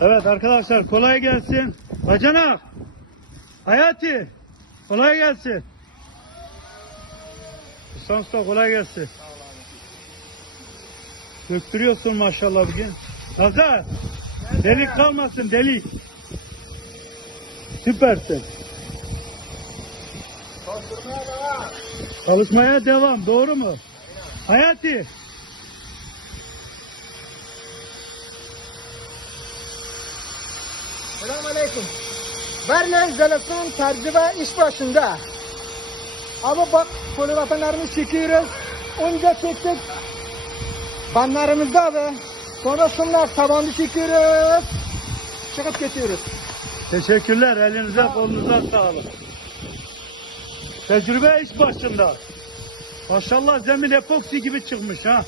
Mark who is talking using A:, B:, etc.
A: Evet arkadaşlar kolay gelsin. Bacanak. Hayati. Kolay gelsin. Usta kolay gelsin. Döktürüyorsun maşallah bugün. Nazar. Delik kalmasın delik. Süpersin. Çalışmaya devam. Doğru mu? Hayati.
B: Selamun Aleyküm. Vermen Zelasın tercüme iş başında. Ama bak fotoğraflarını çekiyoruz. Önce çektik. Banlarımızda ve sonra şunlar tabanı çekiyoruz. Çıkıp geçiyoruz.
A: Teşekkürler. Elinize kolunuza sağlık. Tecrübe iş başında. Maşallah zemin epoksi gibi çıkmış ha.